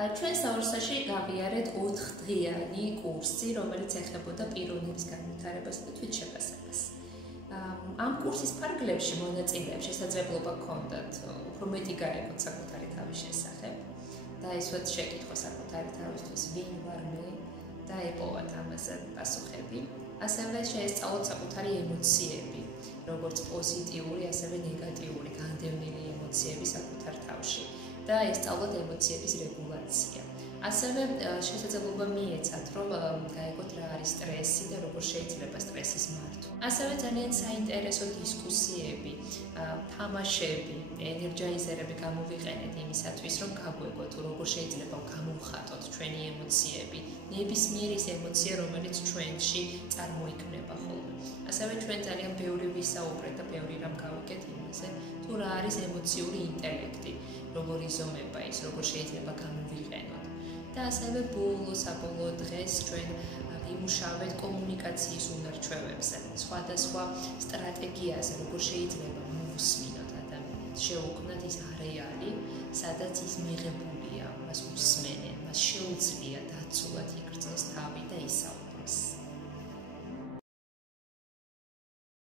ჩვენ საურსაში გავიარეთ 4 დღიანი კურსი, რომელიც ეხებოდა პიროვნების განვითარებას და თვითშეფასებას. ამ კურსის ფარგლებში მონაწილეებს შესაძლებლობა ჰქონდათ უფრო მეტი გაეგოთ საკუთარი თავის შესახებ, დაესვათ შეკითხვა საკუთარი თავისთვის, ვინ ვარ მე და ეპოვათ ამაზე პასუხები. ასევე შეესწავლოთ საკუთარი ემოციები, როგორც პოზიტიური, ასევე ნეგატიური, განდევნილი ემოციები საკუთარ თავში. და ესწავლოთ ემოციების რეგულაცია. ასევე შესაძლებლობა მიეცათ, რომ გაეგოთ რა არის სტრესი და როგორ შეიძლება სტრესის მართვა. ასევე ძალიან საინტერესო დისკუსიები, თამაშები, ენერგიზერები გამოვიყენეთ იმისათვის, რომ გაგვეგოთ, როგორ შეიძლება გამოვხატოთ ჩვენი ემოციები, ნებისმიერი ის ემოცია, რომელიც ჩვენში წარმოიქმნება ხოლმე. ასევე ჩვენ ძალიან ბევრი ვისაუბრეთ და ბევრი რამ გავიგეთ იმაზე, თუ რა არის ემოციური ინტელექტი. როგორ იზომება ის, როგორ შეიძლება გამოვიყენოთ. და ასევე საბოლოო დღეს ჩვენ ვიმუშავეთ კომუნიკაციის უნარჩვევებზე, სხვადასხვა სტრატეგიაზე, როგორ შეიძლება მოვუსმინოთ ადამიანს, შევუქმნათ ის არეალი, სადაც ის მიღებულია, მას უსმენენ, მას შეუძლია დაცულად იგრძნოს თავი და ისაუბროს.